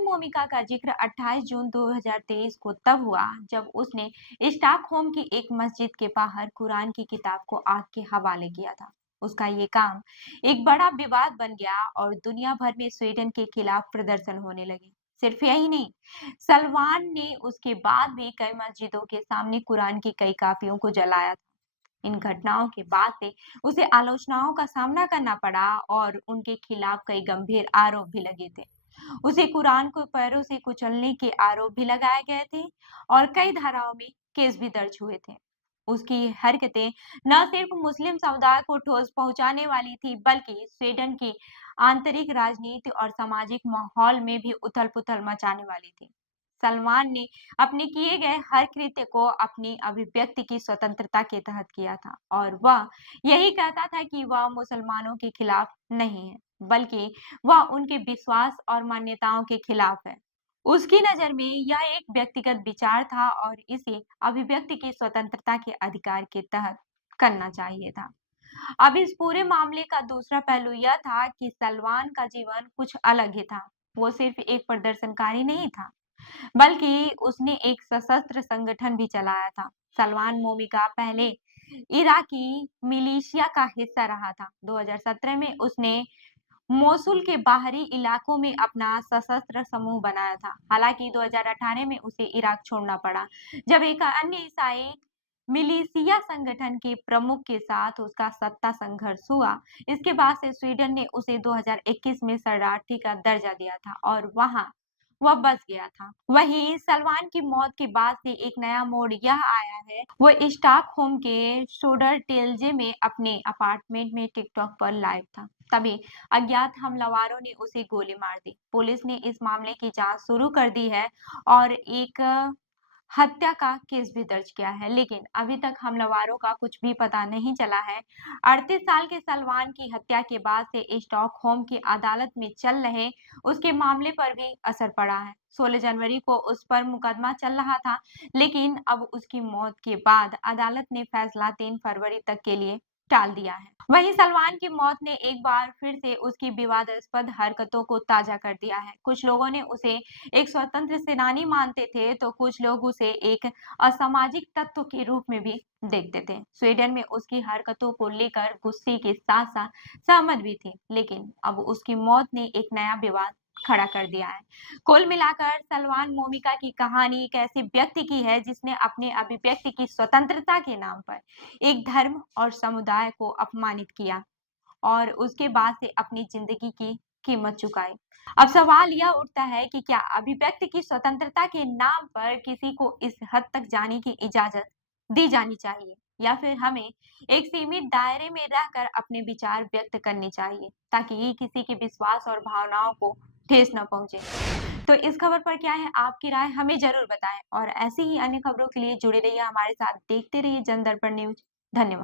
Salman Momika का जिक्र 28 जून 2023 को तब हुआ जब उसने स्टॉकहोम की एक मस्जिद के बाहर कुरान की किताब को आग के हवाले किया था। उसका ये काम एक बड़ा विवाद बन गया और दुनिया भर में स्वीडन के खिलाफ प्रदर्शन होने लगे। सिर्फ यही नहीं, सलमान ने उसके बाद भी कई मस्जिदों के सामने कुरान की कई कापियों को जलाया था। इन घटनाओं के बाद से उसे आलोचनाओं का सामना करना पड़ा और उनके खिलाफ कई गंभीर आरोप भी लगे थे। उसे कुरान को पैरों से कुचलने के आरोप भी लगाए गए थे और कई धाराओं में केस भी दर्ज हुए थे। उसकी हरकतें न सिर्फ मुस्लिम समुदाय को ठोस पहुंचाने वाली थी, बल्कि स्वीडन की आंतरिक राजनीति और सामाजिक माहौल में भी उथल-पुथल मचाने वाली थी। सलमान ने अपने किए गए हर कृत्य को अपनी अभिव्यक्ति की स्वतंत्रता के तहत किया था और वह यही कहता था कि वह मुसलमानों के खिलाफ नहीं है, बल्कि वह उनके विश्वास और मान्यताओं के खिलाफ है। उसकी नज़र में यह एक व्यक्तिगत विचार था और इसे अभिव्यक्ति की स्वतंत्रता के अधिकार के तहत करना चाहिए था। अब इस पूरे मामले का दूसरा पहलू यह था कि सलमान का जीवन कुछ अलग ही था। वो सिर्फ एक प्रदर्शनकारी नहीं था, बल्कि उसने एक सशस्त्र संगठन भी चलाया था। सलमान मोमिका पहले इराकी मिलिशिया का हिस्सा रहा था। 2017 में उसने मोसुल के बाहरी इलाकों में अपना सशस्त्र समूह बनाया था। हालांकि 2018 में उसे इराक छोड़ना पड़ा, जब एक अन्य ईसाई मिलिशिया संगठन के प्रमुख के साथ उसका सत्ता संघर्ष हुआ। इसके बाद से स्वीडन ने उसे 2021 में शरणार्थी का दर्जा दिया था और वहां वह बस गया था। वहीं सलमान की मौत के बाद से एक नया मोड़ यह आया है, वो स्टॉकहोम के सोडरटेल्जे में अपने अपार्टमेंट में टिकटॉक पर लाइव था। तभी अज्ञात हमलावरों ने उसे गोली मार दी। पुलिस ने इस मामले की जांच शुरू कर दी है और एक हत्या का केस भी दर्ज किया है, लेकिन अभी तक हमलावरों का कुछ भी पता नहीं चला है। 38 साल के सलमान की हत्या के बाद से स्टॉकहोम की अदालत में चल रहे उसके मामले पर भी असर पड़ा है। 16 जनवरी को उस पर मुकदमा चल रहा था, लेकिन अब उसकी मौत के बाद अदालत ने फैसला 3 फरवरी तक के लिए टाल दिया है। वहीं सलमान की मौत ने एक बार फिर से उसकी विवादास्पद हरकतों को ताजा कर दिया है। कुछ लोगों ने उसे एक स्वतंत्र सेनानी मानते थे, तो कुछ लोग उसे एक असामाजिक तत्व के रूप में भी देखते थे। स्वीडन में उसकी हरकतों को लेकर गुस्से के साथ-साथ सहमत भी थे, लेकिन अब उसकी मौत ने एक नया विवाद खड़ा कर दिया है। कुल मिलाकर सलमान मोमिका की कहानी एक ऐसे व्यक्ति की है जिसने अपने अभिव्यक्ति की स्वतंत्रता के नाम पर एक धर्म और समुदाय को अपमानित किया और उसके बाद से अपनी जिंदगी की कीमत चुकाई। अब सवाल यह उठता है कि क्या अभिव्यक्ति की स्वतंत्रता के नाम पर किसी को इस हद तक जाने की इजाजत दी जानी चाहिए, या फिर हमें एक सीमित दायरे में रहकर अपने विचार व्यक्त करने चाहिए ताकि किसी के विश्वास और भावनाओं को ठेस न पहुंचे। तो इस खबर पर क्या है आपकी राय, हमें जरूर बताएं और ऐसी ही अन्य खबरों के लिए जुड़े रहिए हमारे साथ। देखते रहिए जन दर्पण न्यूज। धन्यवाद।